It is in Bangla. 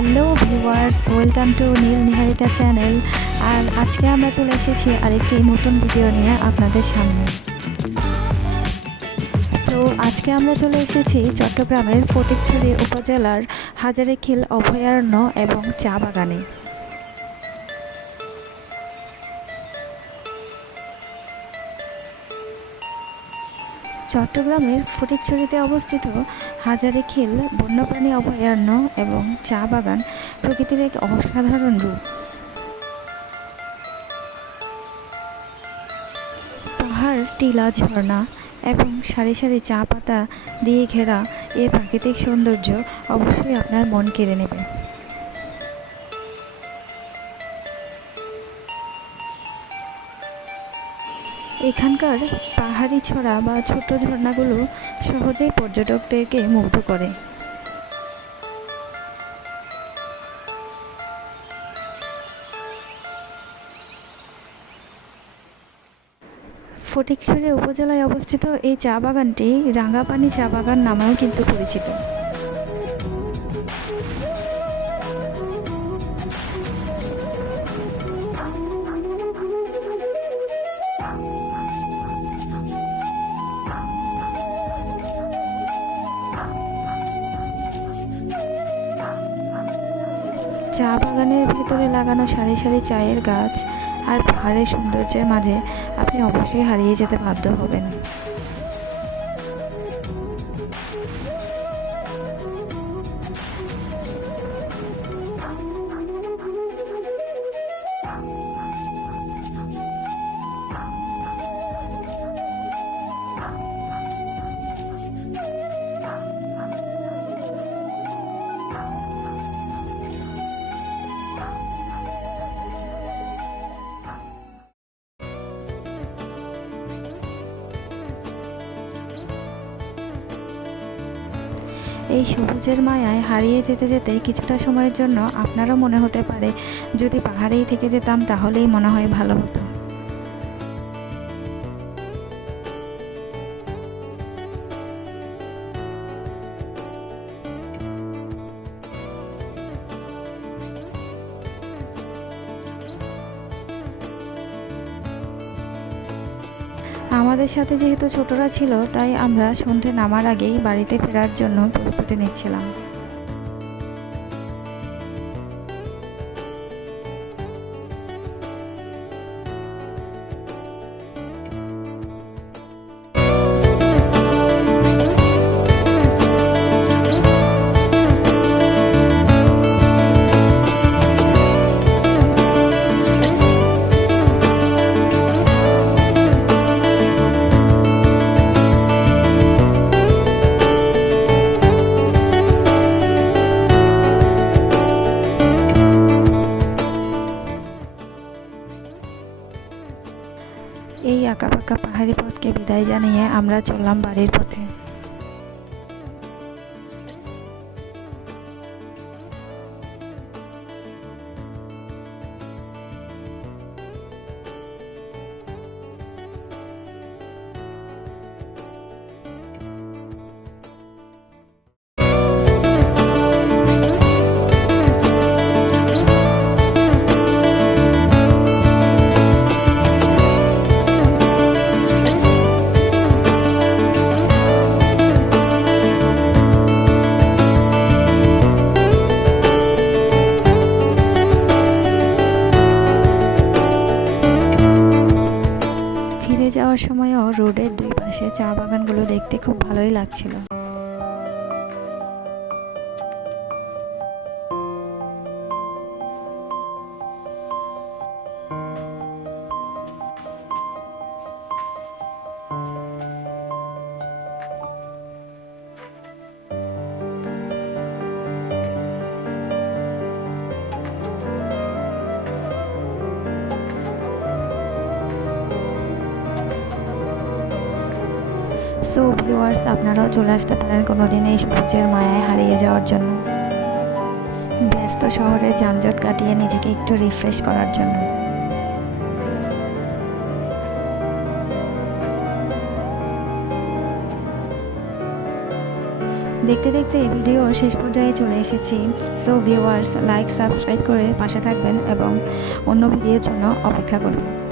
Hello viewers, welcome to Neel Niharika channel. আর আজকে আমরা চলে এসেছি আরেকটি নতুন ভিডিও নিয়ে আপনাদের সামনে। আজকে আমরা চলে এসেছি চট্টগ্রামের ফটিকছড়ি উপজেলার হাজারীখিল অভয়ারণ্য এবং চা বাগানে। চট্টগ্রামের ফটিকছড়িতে অবস্থিত হাজারীখিল বন্যপ্রাণী অভয়ারণ্য এবং চা বাগান প্রকৃতির এক অসাধারণ রূপ। পাহাড়, টিলা, ঝর্ণা এবং সারি সারি চা পাতা দিয়ে ঘেরা এই প্রাকৃতিক সৌন্দর্য অবশ্যই আপনার মন কেড়ে নেবে। এখানকার পাহাড়ি ছড়া বা ছোট ঝর্ণাগুলো সহজেই পর্যটকদেরকে মুগ্ধ করে। ফটিকছড়ি উপজেলায় অবস্থিত এই চা বাগানটি রাঙ্গাপানি চা বাগান নামেও কিন্তু পরিচিত। চা বাগানের ভেতরে লাগানো সারি সারি চায়ের গাছ আর পাহাড়ের সৌন্দর্যের মাঝে আপনি অবশ্যই হারিয়ে যেতে বাধ্য হবেন। এই সবুজের মায়ায় হারিয়ে যেতে যেতে কিছুটা সময়ের জন্য আপনারও মনে হতে পারে যদি পাহাড়েই থেকে যেতাম তাহলেই মনে হয় ভালো হতো। আমাদের সাথে যেহেতু ছোটরা ছিল, তাই আমরা সন্ধে নামার আগেই বাড়িতে ফেরার জন্য প্রস্তুতি নিচ্ছিলাম। এই আঁকাবাঁকা পাহাড়ি পথকে বিদায় জানিয়ে আমরা চললাম বাড়ির পথে। যাওয়ার সময়ও রোডের দুই পাশে চা বাগানগুলো দেখতে খুব ভালোই লাগছিল। সো ভিউয়ার্স, আপনারাও চলে আসতে পারেন কোনোদিন এই সবুজের মায়ায় হারিয়ে যাওয়ার জন্য, ব্যস্ত শহরের যানজট কাটিয়ে নিজেকে একটু রিফ্রেশ করার জন্য। দেখতে দেখতে এই ভিডিওর শেষ পর্যায়ে চলে এসেছি। সো ভিউয়ার্স, লাইক সাবস্ক্রাইব করে পাশে থাকবেন এবং অন্য ভিডিওর জন্য অপেক্ষা করবেন।